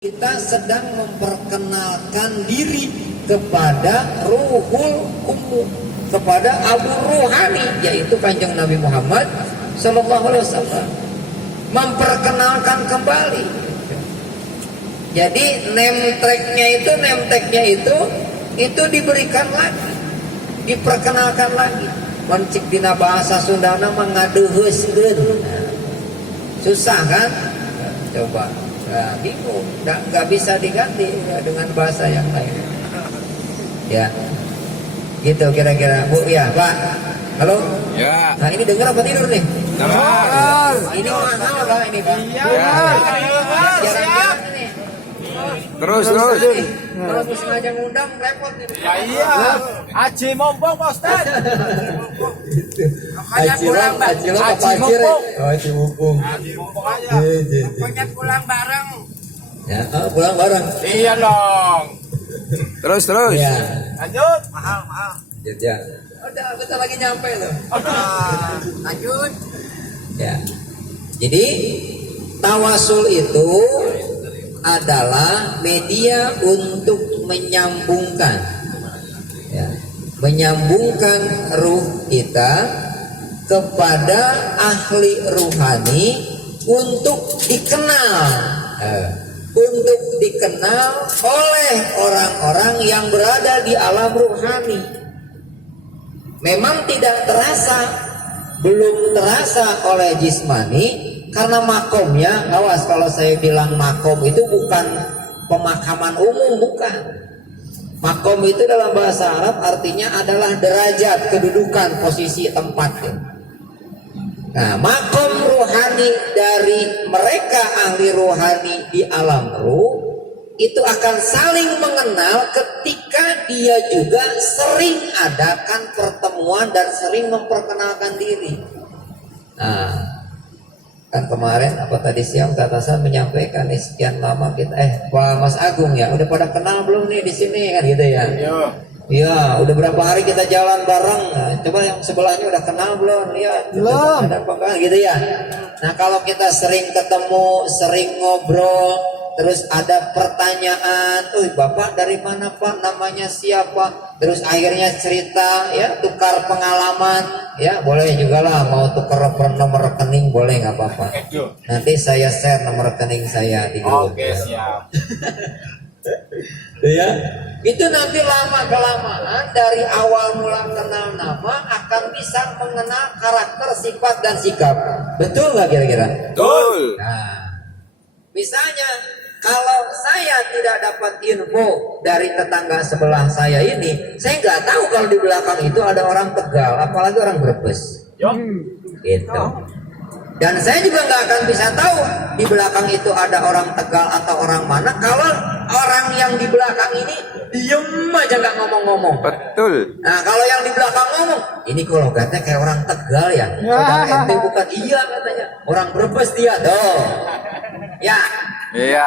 Kita sedang memperkenalkan diri kepada Ruhul Umum, kepada Abu Ruhani, yaitu Kanjeng Nabi Muhammad Sallallahu Alaihi Wasallam. Memperkenalkan kembali. Jadi name tag-nya itu diberikan lagi, diperkenalkan lagi. Mencik dina bahasa Sundana mengadeheuskeun. Susah kan? Coba. Nah, bingung, nggak bisa diganti dengan bahasa yang lain. Ya, gitu kira-kira. Bu, ya Pak. Halo. Ya. Nah ini dengar apa tidur nih? Dengar. Ini mahal lah ini Pak. Ya. Jarang-jarang ini. Terus. Kalau sengaja ngundang repot nih. Ya iya. Aji mombong Pak Ustaz. Haji pulang Pak. Haji mumpung. Haji mumpung. Aji mombong aja. Pokoknya pulang bareng. Ya, pulang bareng. Iya dong. Terus. Ya. Lanjut. Mahal. Ya. Udah, bentar lagi nyampe loh. Lanjut. Ya. Jadi tawasul itu adalah media untuk menyambungkan, ya, menyambungkan ruh kita kepada ahli ruhani untuk dikenal oleh orang-orang yang berada di alam ruhani. Memang tidak terasa, belum terasa oleh jismani. Karena makomnya, awas kalau saya bilang makom itu bukan pemakaman umum, bukan. Makom itu dalam bahasa Arab artinya adalah derajat, kedudukan, posisi, tempat. Nah, makom ruhani dari mereka ahli ruhani di alam ruh itu akan saling mengenal ketika dia juga sering adakan pertemuan dan sering memperkenalkan diri. Nah, kan kemarin apa tadi siang ke atasan menyampaikan nih sekian lama kita Pak Mas Agung ya udah pada kenal belum nih di sini kan gitu ya. Iya, udah berapa hari kita jalan bareng. Nah, coba yang sebelahnya udah kenal belum? Iya, belum. Ada apa kan gitu ya. Nah, kalau kita sering ketemu, sering ngobrol, terus ada pertanyaan, Bapak dari mana Pak? Namanya siapa? Terus akhirnya cerita, ya tukar pengalaman, ya boleh juga lah mau tukar nomor rekening boleh nggak apa-apa. Nanti saya share nomor rekening saya di grup. Oke, siap. Ya, itu nanti lama kelamaan dari awal mula kenal nama akan bisa mengenal karakter, sifat dan sikap. Betul nggak kira-kira? Betul. Nah, misalnya kalau saya tidak dapat info dari tetangga sebelah saya ini, saya nggak tahu kalau di belakang itu ada orang Tegal, apalagi orang Brebes. Gitu. Dan saya juga nggak akan bisa tahu di belakang itu ada orang Tegal atau orang mana kalau orang yang di belakang ini diem aja nggak ngomong-ngomong. Betul. Nah kalau yang di belakang ngomong, ini kalau katanya kayak orang Tegal ya, saudara ente bukan, iya katanya orang Brebes dia tuh. Ya. Iya.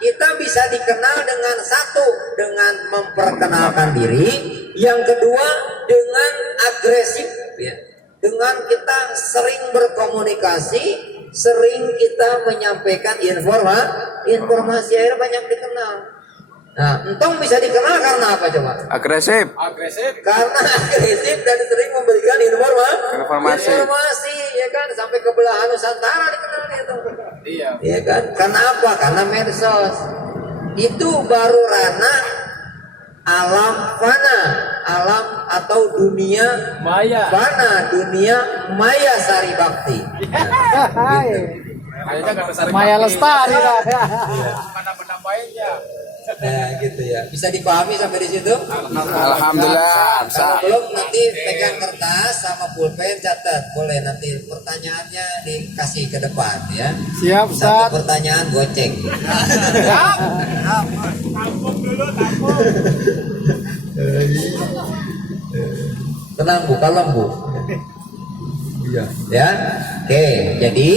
Kita bisa dikenal dengan satu, dengan memperkenalkan diri. Yang kedua dengan agresif, ya. Dengan kita sering berkomunikasi, sering kita menyampaikan informasi, akhirnya banyak dikenal. Nah, entong bisa dikenal karena apa coba? Agresif. Karena agresif dan sering memberikan informasi, ya kan, sampai ke belahan Nusantara dikenal itu. Iya. Ya kan? Karena apa? Karena medsos. Itu baru ranah alam fana, alam atau dunia Maya. fana, dunia maya sari bakti. Nah, gitu. Maya Lestari lah. Mana penambahannya? Nah, gitu ya. Bisa dipahami sampai di situ? Alhamdulillah. Kalau belum nanti pegang kertas sama pulpen catat. Boleh nanti pertanyaannya dikasih ke depan ya. Siap, Satu pertanyaan goceng. Tampung dulu. Tenang Bu, kalem Bu. Iya. Ya. Oke, jadi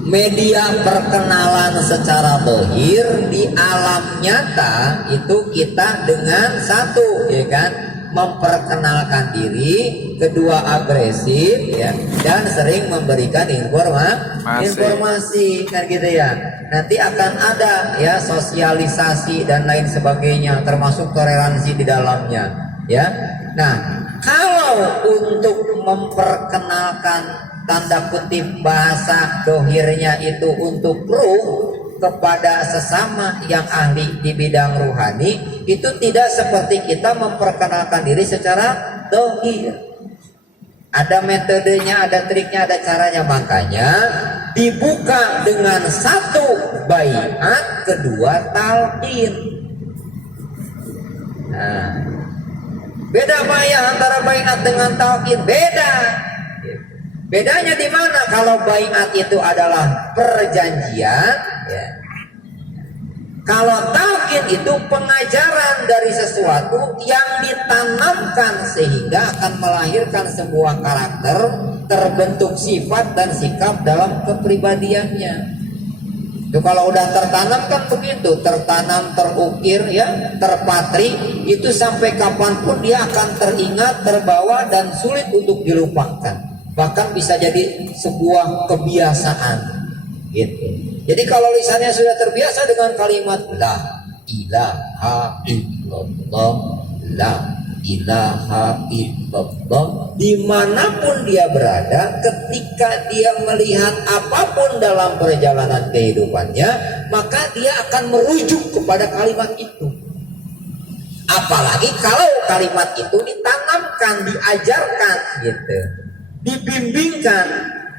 media perkenalan secara zahir di alam nyata itu kita dengan satu, ya kan, memperkenalkan diri, kedua agresif ya, dan sering memberikan informasi kan gitu ya. Nanti akan ada ya sosialisasi dan lain sebagainya, termasuk toleransi di dalamnya ya. Nah, kalau untuk memperkenalkan tanda kutip bahasa dohirnya itu untuk ruh kepada sesama yang ahli di bidang ruhani, itu tidak seperti kita memperkenalkan diri secara dohir. Ada metodenya, ada triknya, ada caranya. Makanya dibuka dengan satu baiat, kedua talqin. Nah, beda baiat antara baiat dengan talqin, beda. Bedanya di mana? Kalau baiat itu adalah perjanjian, ya. Kalau talqin itu pengajaran dari sesuatu yang ditanamkan sehingga akan melahirkan sebuah karakter, terbentuk sifat dan sikap dalam kepribadiannya. Itu kalau udah tertanam kan begitu, tertanam, terukir ya, terpatri, itu sampai kapanpun dia akan teringat, terbawa dan sulit untuk dilupakan. Bahkan bisa jadi sebuah kebiasaan gitu. Jadi kalau lisannya sudah terbiasa dengan kalimat la ilaha illallah, la ilaha illallah, dimanapun dia berada, ketika dia melihat apapun dalam perjalanan kehidupannya, maka dia akan merujuk kepada kalimat itu. Apalagi kalau kalimat itu ditanamkan, diajarkan gitu, dibimbingkan,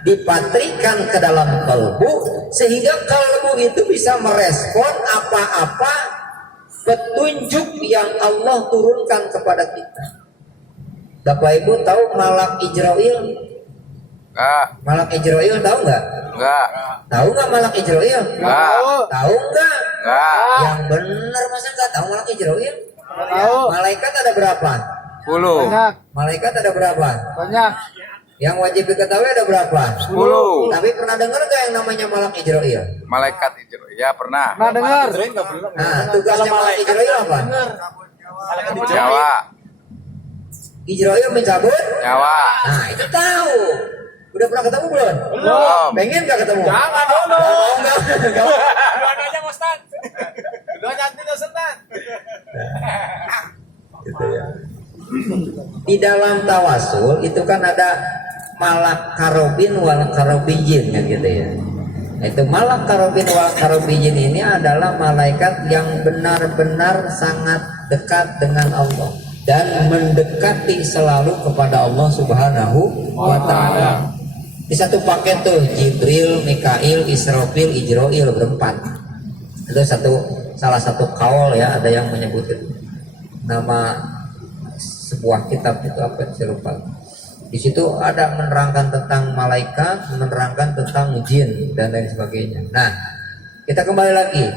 dipatrikan ke dalam kalbu, sehingga kalbu itu bisa merespon apa-apa petunjuk yang Allah turunkan kepada kita. Bapak Ibu tahu Malak Ijrail? Enggak. Malak Ijrail tahu nggak? Enggak. Tahu nggak Malak Ijrail? Enggak. Tahu nggak? Enggak. Yang benar masa nggak tahu Malak Ijrail? Tahu. Malaikat ada berapa? 10. Banyak. Malaikat ada berapa? Banyak. Yang wajib diketahui ada berapa? 10. Tapi pernah dengar gak yang namanya Malak Ijrail? Malaikat itu. Ya pernah. Pernah dengar? Nah, tugasnya Malak Ijrail apa? Jawa. Ijrail mencabut? Nyawa. Nah, itu tahu. Udah pernah ketemu belum? Belum. Pengen gak ketemu? Jangan dulu. Oh, enggak. Dua-duanya aja Ustaz. Dua-duanya anti Ustaz. Gitu ya. Di dalam tawasul itu kan ada malak karobin wal karobijin kan gitu ya. Itu malak karobin wal karobijin ini adalah malaikat yang benar-benar sangat dekat dengan Allah dan mendekati selalu kepada Allah Subhanahu wa taala. Di satu paket tuh Jibril, Mikail, Israfil, Ijrail berempat. Itu salah satu kaul ya, ada yang menyebut nama sebuah kitab itu apa saya lupa. Di situ ada menerangkan tentang malaikat, menerangkan tentang jin dan lain sebagainya. Nah, kita kembali lagi,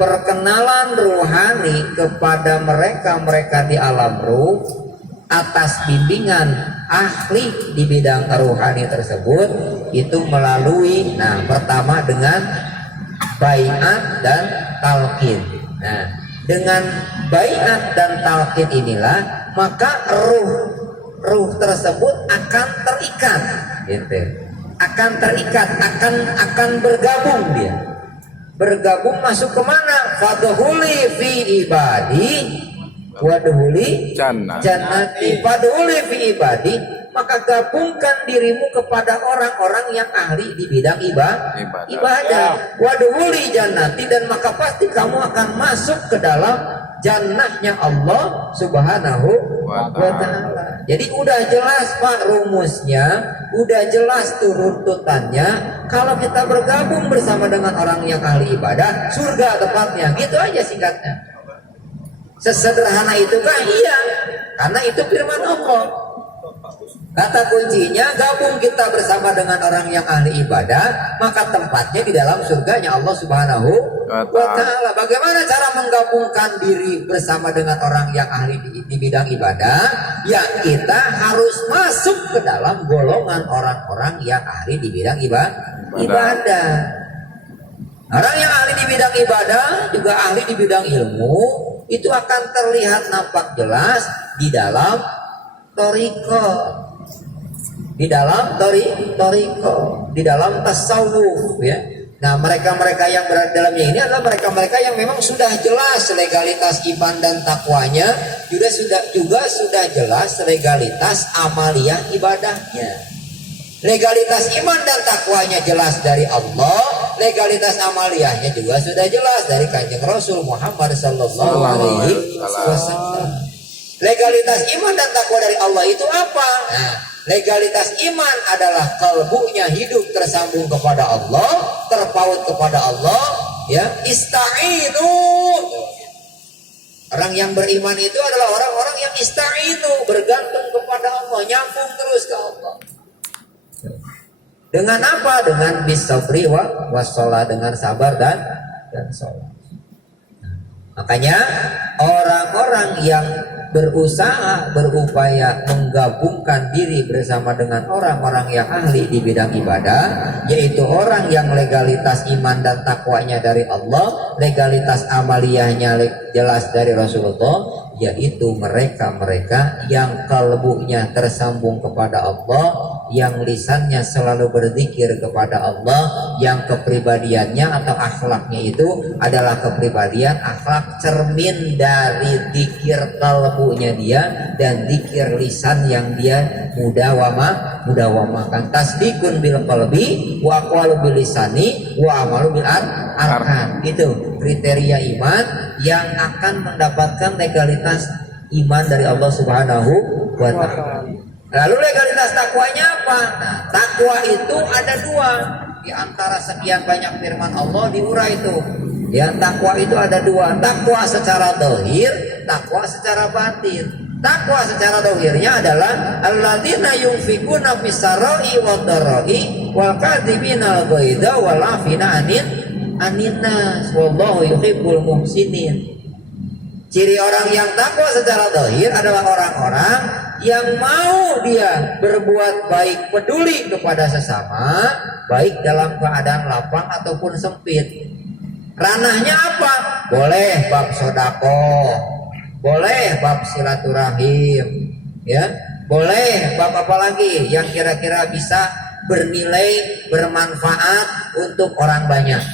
perkenalan ruhani kepada mereka di alam ruh atas bimbingan ahli di bidang ruhani tersebut itu melalui, nah pertama dengan baiat dan talqin. Nah, dengan baiat dan talqin inilah maka ruh tersebut akan terikat gitu. Akan terikat, akan bergabung dia. Bergabung masuk kemana? Fadhuli fi ibadi wadhuli jannati. Fadhuli fi ibadi, maka gabungkan dirimu kepada orang-orang yang ahli di bidang ibadah. Wadhuli jannati, dan maka pasti kamu akan masuk ke dalam jannahnya Allah Subhanahu wa ta'ala. Jadi udah jelas Pak rumusnya, udah jelas tuntutannya. Kalau kita bergabung bersama dengan orang yang ahli ibadah, surga tepatnya. Gitu aja singkatnya. Sesederhana itu kah? Iya. Karena itu firman Allah. Kata kuncinya, gabung kita bersama dengan orang yang ahli ibadah, maka tempatnya di dalam surganya Allah Subhanahu wa ta'ala. Bagaimana cara menggabungkan diri bersama dengan orang yang ahli di bidang ibadah? Ya, kita harus masuk ke dalam golongan orang-orang yang ahli di bidang ibadah. Orang yang ahli di bidang ibadah juga ahli di bidang ilmu, itu akan terlihat nampak jelas di dalam toriko, di dalam toriko, di dalam tasawuf ya. Nah mereka-mereka yang berada dalamnya ini adalah mereka-mereka yang memang sudah jelas legalitas iman dan takwanya, juga sudah jelas legalitas amaliyah ibadahnya. Legalitas iman dan takwanya jelas dari Allah, legalitas amaliyahnya juga sudah jelas dari Kanjeng Rasul Muhammad sallallahu alaihi wasallam. Legalitas iman dan takwa dari Allah itu apa? Nah, legalitas iman adalah kalbunya hidup tersambung kepada Allah, terpaut kepada Allah, ya. Ista'inu. Orang yang beriman itu adalah orang-orang yang ista'inu, bergantung kepada Allah, nyambung terus ke Allah. Dengan apa? Dengan bisabri wassalah, dengan sabar dan sholat. Makanya orang-orang yang berupaya menggabungkan diri bersama dengan orang-orang yang ahli di bidang ibadah, yaitu orang yang legalitas iman dan takwanya dari Allah, legalitas amaliyahnya jelas dari Rasulullah, yaitu mereka-mereka yang kalbunya tersambung kepada Allah, yang lisannya selalu berzikir kepada Allah, yang kepribadiannya atau akhlaknya itu adalah kepribadian akhlak cermin dari zikir kalbunya dia dan zikir lisan yang dia mudawamakan. Tasdikun bil qalbi wa aqwalu bil lisani wa amalu bil arkan. Itu kriteria iman yang akan mendapatkan legalitas iman dari Allah Subhanahu wa taala. Lalu legalitas takwanya apa? Nah, takwa itu ada dua. Di antara sekian banyak firman Allah diurai itu. Ya, takwa itu ada dua. Takwa secara zahir, takwa secara batin. Takwa secara zahirnya adalah alladzina yunfikuna fis-sarai wad-dharai wal kadzibina al-ghaidha wal 'afina 'anil nas wallahu yuhibbul muhsinin. Ciri orang yang takwa secara zahir adalah orang-orang yang mau dia berbuat baik, peduli kepada sesama, baik dalam keadaan lapang ataupun sempit. Ranahnya apa? Boleh bab sodako, boleh bab silaturahim, ya, boleh bab apa lagi yang kira-kira bisa bernilai, bermanfaat untuk orang banyak.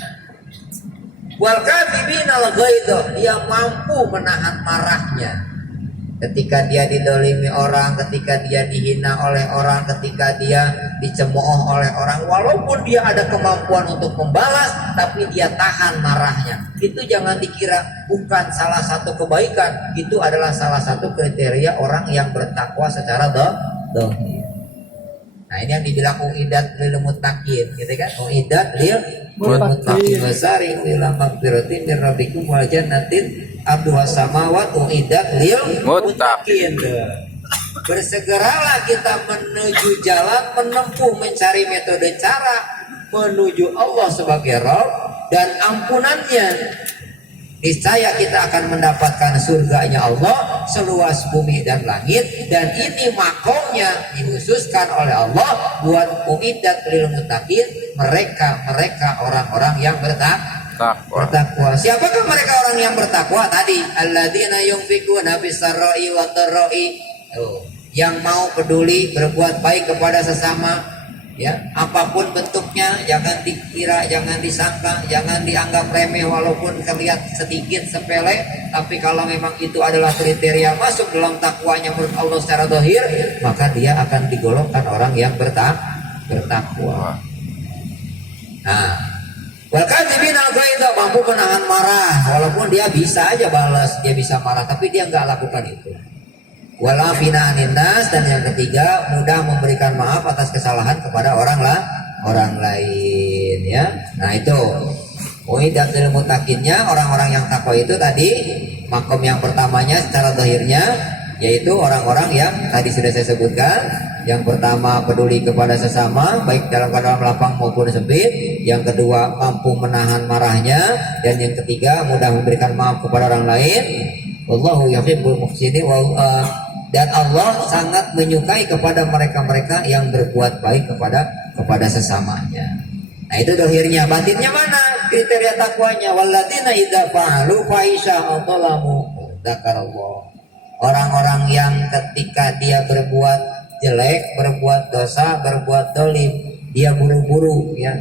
Wal kadhibina al-ghaidha, dia mampu menahan marahnya. Ketika dia didolimi orang, ketika dia dihina oleh orang, ketika dia dicemooh oleh orang, walaupun dia ada kemampuan untuk membalas, tapi dia tahan marahnya. Itu jangan dikira bukan salah satu kebaikan. Itu adalah salah satu kriteria orang yang bertakwa secara zahir. Nah, ini yang dibilang uidat lil muttaqin, gitu kan? Uidat lil muttaqin wasari ila maghfiratin min rabbikum wa jannatin abduha samawat uidat lil muttaqin. Bersegeralah kita menuju jalan, menempuh, mencari metode cara menuju Allah sebagai Rabb dan ampunannya. Niscaya kita akan mendapatkan surganya Allah seluas bumi dan langit, dan ini makomnya dikhususkan oleh Allah buat uiddat lil muttaqin, mereka orang-orang yang bertakwa. Siapakah mereka orang yang bertakwa tadi? Alladzina yunfikuna fis-sarai wad-dharai, yang mau peduli berbuat baik kepada sesama. Ya, apapun bentuknya jangan dikira, jangan disangka, jangan dianggap remeh walaupun terlihat sedikit sepele, tapi kalau memang itu adalah kriteria masuk dalam takwanya menurut Allah secara zahir, maka dia akan digolongkan orang yang bertakwa. Nah, wal kadzibina al-ghaidha, mampu menahan marah, walaupun dia bisa aja balas, dia bisa marah, tapi dia nggak lakukan itu. Walafina aninnas, dan yang ketiga mudah memberikan maaf atas kesalahan kepada orang lain, ya. Nah itu uiddat lil muttaqinnya, orang-orang yang takwa itu tadi makom yang pertamanya secara zahirnya yaitu orang-orang yang tadi sudah saya sebutkan. Yang pertama peduli kepada sesama baik dalam keadaan lapang maupun sempit, yang kedua mampu menahan marahnya, dan yang ketiga mudah memberikan maaf kepada orang lain. Wallahu yuhibbul muhsinin, dan Allah sangat menyukai kepada mereka-mereka yang berbuat baik kepada sesamanya. Nah itu dohirnya. Batinnya mana? Kriteria takwanya. Walladzina idza fa'alu fahisha aw zalamu dzakarallah. Orang-orang yang ketika dia berbuat jelek, berbuat dosa, berbuat dolim, dia buru-buru ya,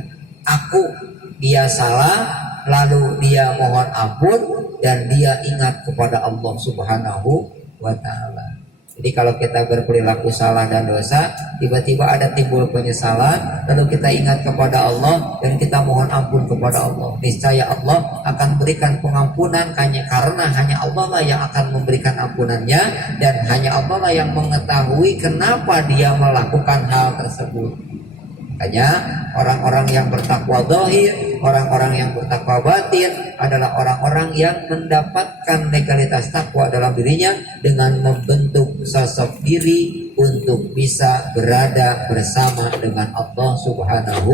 dia salah, lalu dia mohon ampun dan dia ingat kepada Allah Subhanahu wa Ta'ala. Jadi kalau kita berperilaku salah dan dosa, tiba-tiba ada timbul penyesalan, lalu kita ingat kepada Allah dan kita mohon ampun kepada Allah. Niscaya Allah akan berikan pengampunan karena hanya Allah lah yang akan memberikan ampunannya dan hanya Allah lah yang mengetahui kenapa dia melakukan hal tersebut. Makanya orang-orang yang bertakwa zahir, orang-orang yang bertakwa batin adalah orang-orang yang mendapatkan legalitas takwa dalam dirinya dengan membentuk sosok diri untuk bisa berada bersama dengan Allah Subhanahu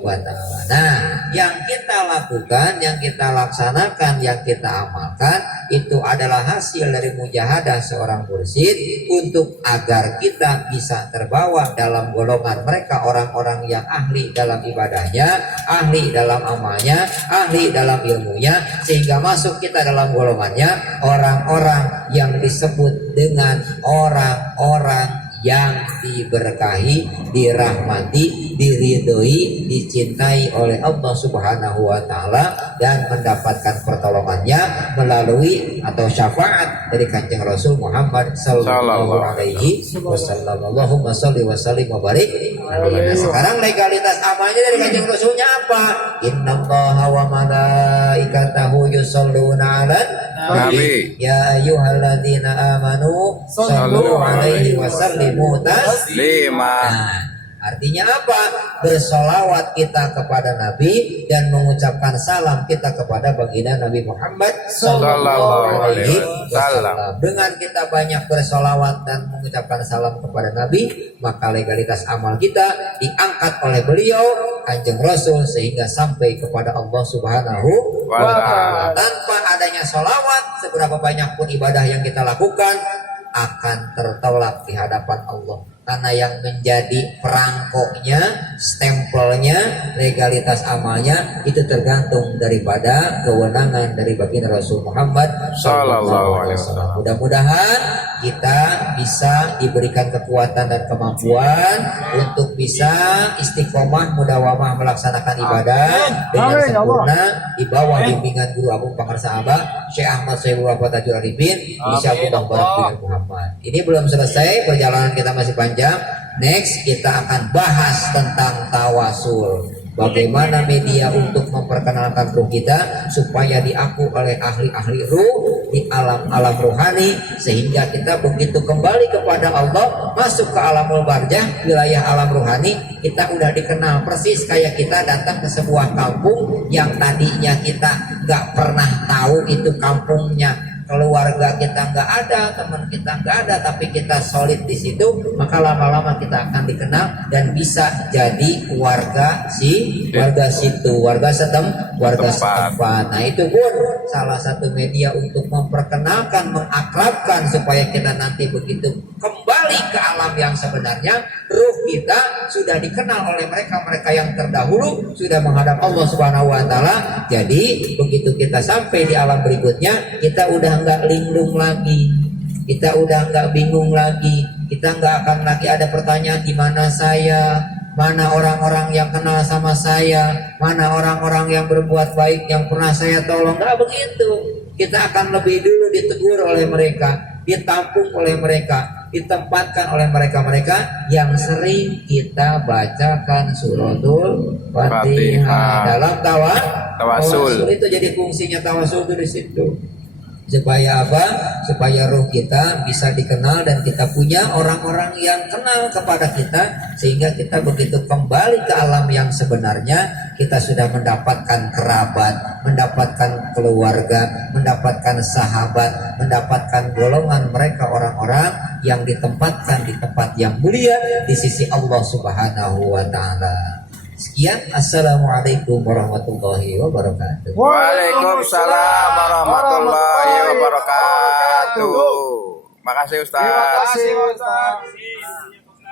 wa Ta'ala. Nah, yang kita lakukan, yang kita laksanakan, yang kita amalkan itu adalah hasil dari mujahadah seorang mursyid untuk agar kita bisa terbawa dalam golongan mereka, orang-orang yang ahli dalam ibadahnya, ahli dalam amalnya, ahli dalam ilmunya, sehingga masuk kita dalam golongannya orang-orang yang disebut dengan orang-orang yang diberkahi, dirahmati, diridhoi, dicintai oleh Allah Subhanahu wa Ta'ala dan mendapatkan pertolongannya melalui atau syafaat dari Kanjeng Rasul Muhammad sallallahu alaihi wasallam. Allahumma shalli wa sallim wa barik. Nah, sekarang legalitas amalnya dari Kanjeng Rasulnya apa? Innallaha wa malaikatahu yusholluna 'alan nabi ya ayyuhalladzina amanu shallu alaihi wa sallimu taslima. Artinya apa? Bersolawat kita kepada Nabi dan mengucapkan salam kita kepada baginda Nabi Muhammad sallallahu alaihi wasallam. Dengan kita banyak bersolawat dan mengucapkan salam kepada Nabi, maka legalitas amal kita diangkat oleh beliau Kanjeng Rasul sehingga sampai kepada Allah Subhanahu wa Ta'ala. Tanpa adanya solawat, seberapa banyak pun ibadah yang kita lakukan akan tertolak di hadapan Allah. Karena yang menjadi perangkoknya, stempelnya, legalitas amalnya itu tergantung daripada kewenangan dari baginda Rasul Muhammad sallallahu alaihi wasallam. Mudah-mudahan kita bisa diberikan kekuatan dan kemampuan untuk bisa istiqomah mudawamah melaksanakan ibadah dengan sempurna di bawah bimbingan Guru Agung Pangarsa Abah Syekh Ahmad Sayyid Wafat Tajul Arifin Insyaallah Barak Muhammad. Ini belum selesai, perjalanan kita masih panjang. Next kita akan bahas tentang tawasul. Bagaimana media untuk memperkenalkan ruh kita supaya diaku oleh ahli-ahli ruh di alam-alam rohani, sehingga kita begitu kembali kepada Allah, masuk ke alamul barzah, wilayah alam rohani, kita udah dikenal persis kayak kita datang ke sebuah kampung yang tadinya kita nggak pernah tahu itu kampungnya. Keluarga kita nggak ada, teman kita nggak ada, tapi kita solid di situ, maka lama-lama kita akan dikenal dan bisa jadi warga situ, warga setempat. Nah itu pun salah satu media untuk memperkenalkan, mengakrabkan supaya kita nanti begitu kembali ke alam yang sebenarnya, ruh kita sudah dikenal oleh mereka yang terdahulu, sudah menghadap Allah Subhanahu wa Ta'ala. Jadi begitu kita sampai di alam berikutnya, kita udah nggak linglung lagi, kita udah nggak bingung lagi, kita nggak akan lagi ada pertanyaan di mana saya, mana orang-orang yang kenal sama saya, mana orang-orang yang berbuat baik yang pernah saya tolong. Nggak begitu. Kita akan lebih dulu ditegur oleh mereka, ditampung oleh mereka, ditempatkan oleh mereka-mereka yang sering kita bacakan suratul Fatihah dalam tawasul. Itu jadi fungsinya tawasul itu di situ. Supaya apa? Supaya roh kita bisa dikenal dan kita punya orang-orang yang kenal kepada kita, sehingga kita begitu kembali ke alam yang sebenarnya, kita sudah mendapatkan kerabat, mendapatkan keluarga, mendapatkan sahabat, mendapatkan golongan mereka orang-orang yang ditempatkan di tempat yang mulia di sisi Allah Subhanahu wa Ta'ala. Sekian, assalamualaikum warahmatullahi wabarakatuh. Waalaikumsalam warahmatullahi wabarakatuh. Makasih Ustaz. Terima kasih Ustaz.